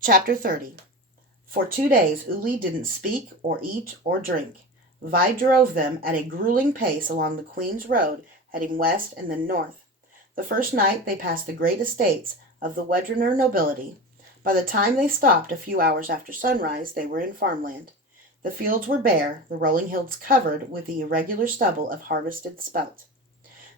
Chapter 30. For 2 days, Uli didn't speak or eat or drink. Vi drove them at a grueling pace along the Queen's Road, heading west and then north. The first night they passed the great estates of the Wedrener nobility. By the time they stopped a few hours after sunrise, they were in farmland. The fields were bare, the rolling hills covered with the irregular stubble of harvested spelt.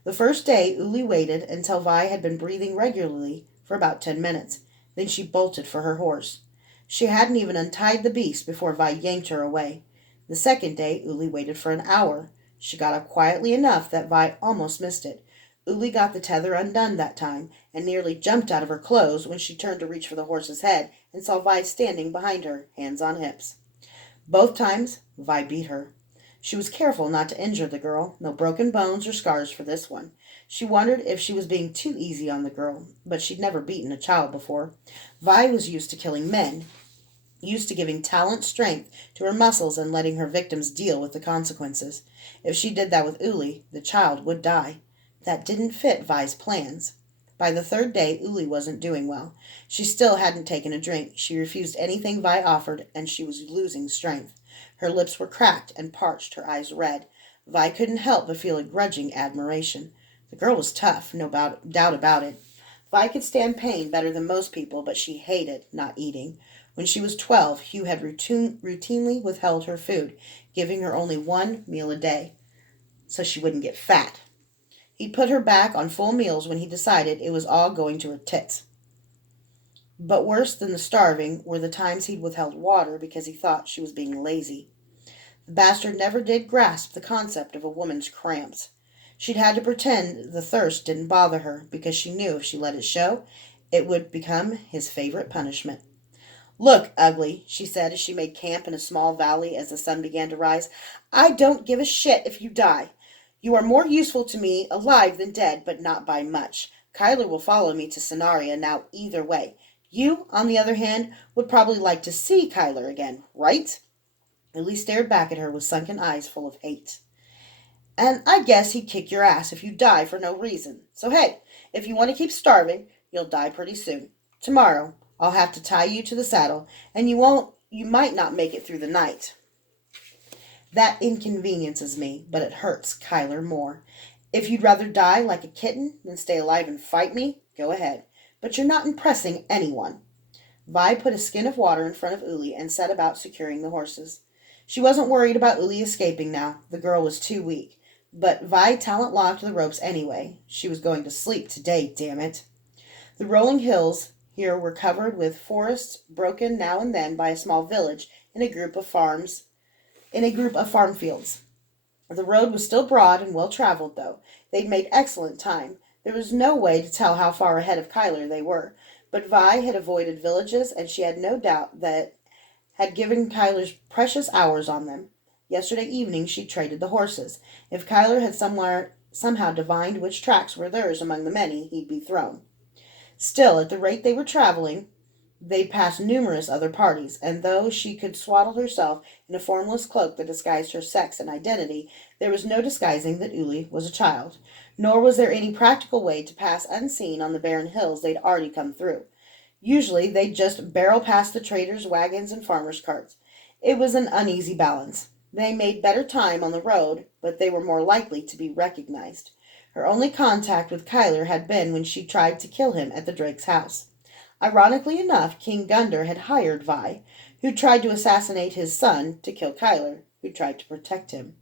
The first day Uli waited until Vi had been breathing regularly for about 10 minutes. Then she bolted for her horse. She hadn't even untied the beast before Vi yanked her away. The second day Uli waited for an hour. She got up quietly enough that Vi almost missed it. Uli got the tether undone that time, and nearly jumped out of her clothes when she turned to reach for the horse's head and saw Vi standing behind her, hands on hips. Both times Vi beat her. She was careful not to injure the girl. No broken bones or scars for this one. She wondered if she was being too easy on the girl, but she'd never beaten a child before. Vi was used to killing men, used to giving talent strength to her muscles and letting her victims deal with the consequences. If she did that with Uli, the child would die. That didn't fit Vi's plans. By the third day, Uli wasn't doing well. She still hadn't taken a drink. She refused anything Vi offered, and she was losing strength. Her lips were cracked and parched, her eyes red. Vi couldn't help but feel a grudging admiration. The girl was tough, no doubt about it. Vi could stand pain better than most people, but she hated not eating. When she was 12, Hugh had routinely withheld her food, giving her only one meal a day, so she wouldn't get fat. He'd put her back on full meals when he decided it was all going to her tits. But worse than the starving were the times he'd withheld water because he thought she was being lazy. The bastard never did grasp the concept of a woman's cramps. She'd had to pretend the thirst didn't bother her because she knew if she let it show, it would become his favorite punishment. "Look, ugly," she said as she made camp in a small valley as the sun began to rise. "I don't give a shit if you die. You are more useful to me alive than dead, but not by much. Kyler will follow me to Scenaria now either way. You, on the other hand, would probably like to see Kyler again, right?" Uli stared back at her with sunken eyes full of hate. "And I guess he'd kick your ass if you die for no reason. So hey, if you want to keep starving, you'll die pretty soon. Tomorrow, I'll have to tie you to the saddle, and you might not make it through the night. That inconveniences me, but it hurts Kyler more. If you'd rather die like a kitten than stay alive and fight me, go ahead. But you're not impressing anyone." Vi put a skin of water in front of Uli and set about securing the horses. She wasn't worried about Uli escaping now. The girl was too weak. But Vi talent locked the ropes anyway. She was going to sleep today, damn it. The rolling hills here were covered with forests, broken now and then by a small village in a group of farm fields. The road was still broad and well traveled, though. They'd made excellent time. There was no way to tell how far ahead of Kyler they were, but Vi had avoided villages, and she had no doubt that had given Kyler's precious hours on them. Yesterday evening she traded the horses. If Kyler had somehow divined which tracks were theirs among the many, he'd be thrown. Still, at the rate they were traveling, they'd pass numerous other parties, and though she could swaddle herself in a formless cloak that disguised her sex and identity, there was no disguising that Uli was a child. Nor was there any practical way to pass unseen on the barren hills they'd already come through. Usually they'd just barrel past the traders' wagons and farmers' carts. It was an uneasy balance. They made better time on the road, but they were more likely to be recognized. Her only contact with Kyler had been when she tried to kill him at the Drake's house. Ironically enough, King Gunder had hired Vi, who tried to assassinate his son, to kill Kyler, who tried to protect him.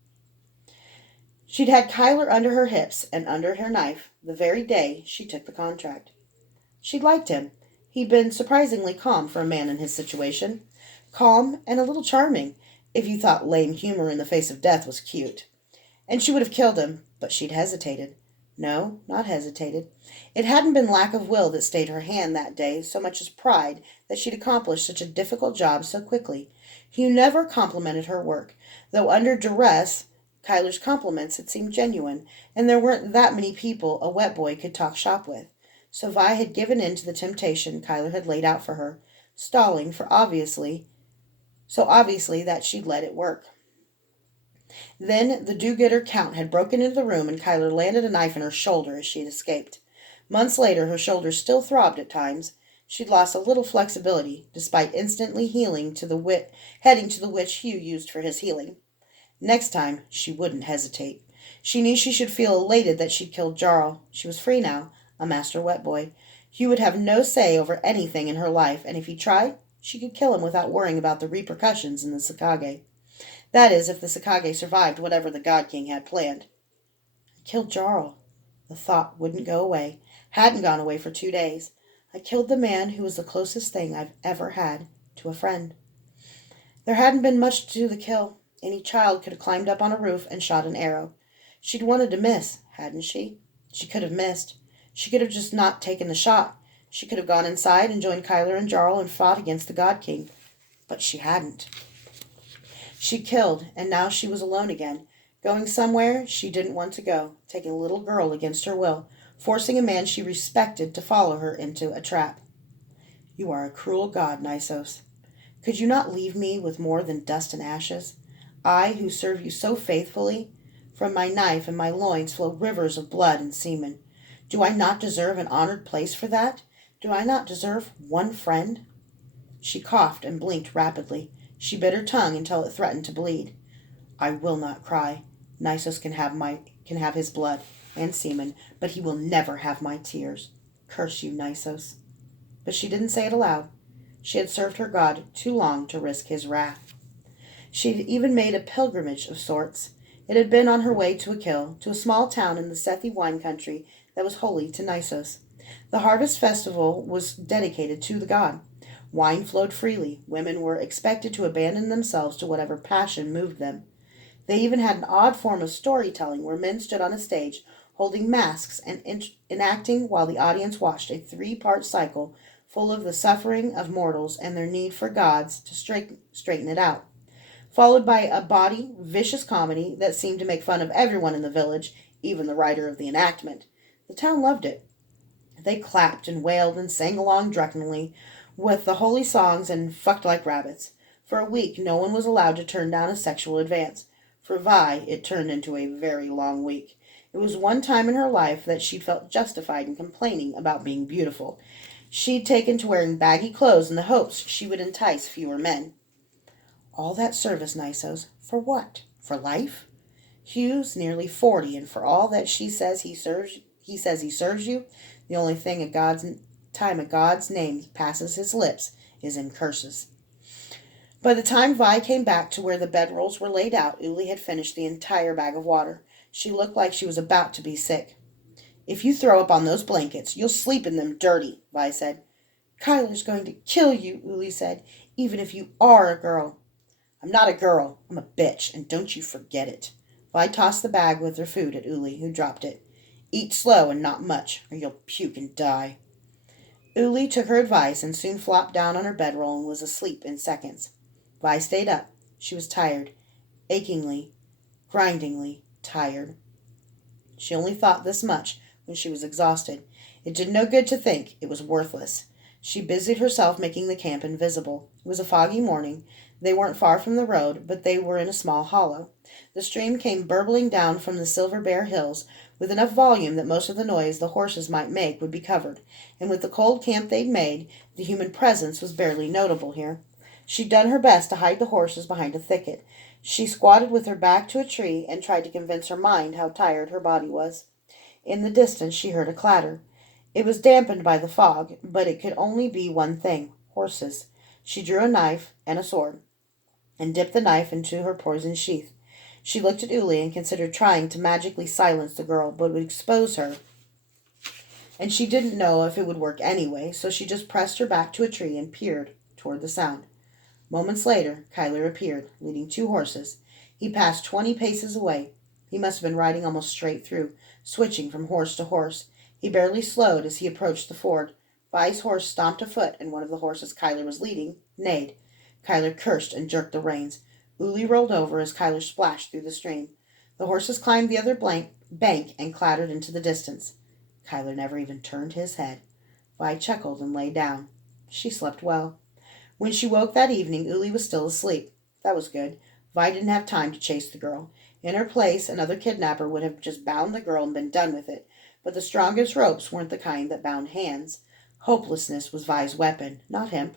She'd had Kyler under her hips and under her knife the very day she took the contract. She liked him. He'd been surprisingly calm for a man in his situation. Calm and a little charming, if you thought lame humor in the face of death was cute. And she would have killed him, but she'd hesitated. No, not hesitated. It hadn't been lack of will that stayed her hand that day so much as pride that she'd accomplished such a difficult job so quickly. Hugh never complimented her work, though under duress Kyler's compliments had seemed genuine, and there weren't that many people a wet boy could talk shop with. So Vi had given in to the temptation Kyler had laid out for her, stalling for obviously that she'd let it work. Then the do-gooder Count had broken into the room, and Kyler landed a knife in her shoulder as she had escaped. Months later her shoulder still throbbed at times. She'd lost a little flexibility, despite instantly heading to the witch Hugh used for his healing. Next time, she wouldn't hesitate. She knew she should feel elated that she'd killed Jarl. She was free now, a master wet boy. Hugh would have no say over anything in her life, and if he tried, she could kill him without worrying about the repercussions in the Sakage. That is, if the Sakage survived whatever the God King had planned. I killed Jarl. The thought wouldn't go away. Hadn't gone away for 2 days. I killed the man who was the closest thing I've ever had to a friend. There hadn't been much to the kill. Any child could have climbed up on a roof and shot an arrow. She'd wanted to miss, hadn't she? She could have missed. She could have just not taken the shot. She could have gone inside and joined Kyler and Jarl and fought against the God King. But she hadn't. She killed, and now she was alone again, going somewhere she didn't want to go, taking a little girl against her will, forcing a man she respected to follow her into a trap. You are a cruel god, Nisos. Could you not leave me with more than dust and ashes? I, who serve you so faithfully? From my knife and my loins flow rivers of blood and semen. Do I not deserve an honored place for that? Do I not deserve one friend? She coughed and blinked rapidly. She bit her tongue until it threatened to bleed. I will not cry. Nisos can have his blood and semen, but he will never have my tears. Curse you, Nisos. But she didn't say it aloud. She had served her god too long to risk his wrath. She had even made a pilgrimage of sorts. It had been on her way to a kill, to a small town in the Sethi wine country that was holy to Nisos. The harvest festival was dedicated to the god. Wine flowed freely. Women were expected to abandon themselves to whatever passion moved them. They even had an odd form of storytelling where men stood on a stage holding masks and enacting while the audience watched a 3-part cycle full of the suffering of mortals and their need for gods to straighten it out, followed by a bawdy, vicious comedy that seemed to make fun of everyone in the village, even the writer of the enactment. The town loved it. They clapped and wailed and sang along drunkenly with the holy songs and fucked like rabbits. For a week, no one was allowed to turn down a sexual advance. For Vi, it turned into a very long week. It was one time in her life that she'd felt justified in complaining about being beautiful. She'd taken to wearing baggy clothes in the hopes she would entice fewer men. All that service, Nisos. For what? For life? Hugh's nearly 40, and for all that he says he serves you, the only thing a god's name passes his lips is in curses. By the time Vi came back to where the bedrolls were laid out, Uli had finished the entire bag of water. She looked like she was about to be sick. If you throw up on those blankets, you'll sleep in them dirty, Vi said. Kyler's going to kill you, Uli said, even if you are a girl. I'm not a girl. I'm a bitch, and don't you forget it. Vi tossed the bag with her food at Uli, who dropped it. Eat slow and not much, or you'll puke and die. Uli took her advice and soon flopped down on her bedroll and was asleep in seconds. Vi stayed up. She was tired, achingly, grindingly tired. She only thought this much when she was exhausted. It did no good to think. It was worthless. She busied herself making the camp invisible. It was a foggy morning. They weren't far from the road, but they were in a small hollow. The stream came burbling down from the Silver Bear Hills with enough volume that most of the noise the horses might make would be covered, and with the cold camp they'd made, the human presence was barely notable here. She'd done her best to hide the horses behind a thicket. She squatted with her back to a tree and tried to convince her mind how tired her body was. In the distance she heard a clatter. It was dampened by the fog, but it could only be one thing: horses. She drew a knife and a sword, and dipped the knife into her poison sheath. She looked at Uli and considered trying to magically silence the girl, but it would expose her, and she didn't know if it would work anyway, so she just pressed her back to a tree and peered toward the sound. Moments later, Kyler appeared, leading 2 horses. He passed 20 paces away. He must have been riding almost straight through, switching from horse to horse. He barely slowed as he approached the ford. Vi's horse stomped a foot, and one of the horses Kyler was leading neighed. Kyler cursed and jerked the reins. Uli rolled over as Kyler splashed through the stream. The horses climbed the other bank and clattered into the distance. Kyler never even turned his head. Vi chuckled and lay down. She slept well. When she woke that evening, Uli was still asleep. That was good. Vi didn't have time to chase the girl. In her place, another kidnapper would have just bound the girl and been done with it. But the strongest ropes weren't the kind that bound hands. Hopelessness was Vi's weapon, not hemp.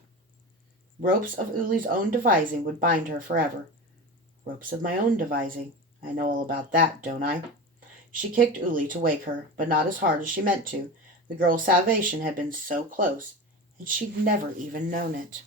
Ropes of Uli's own devising would bind her forever. Ropes of my own devising. I know all about that, don't I? She kicked Uli to wake her, but not as hard as she meant to. The girl's salvation had been so close, and she'd never even known it.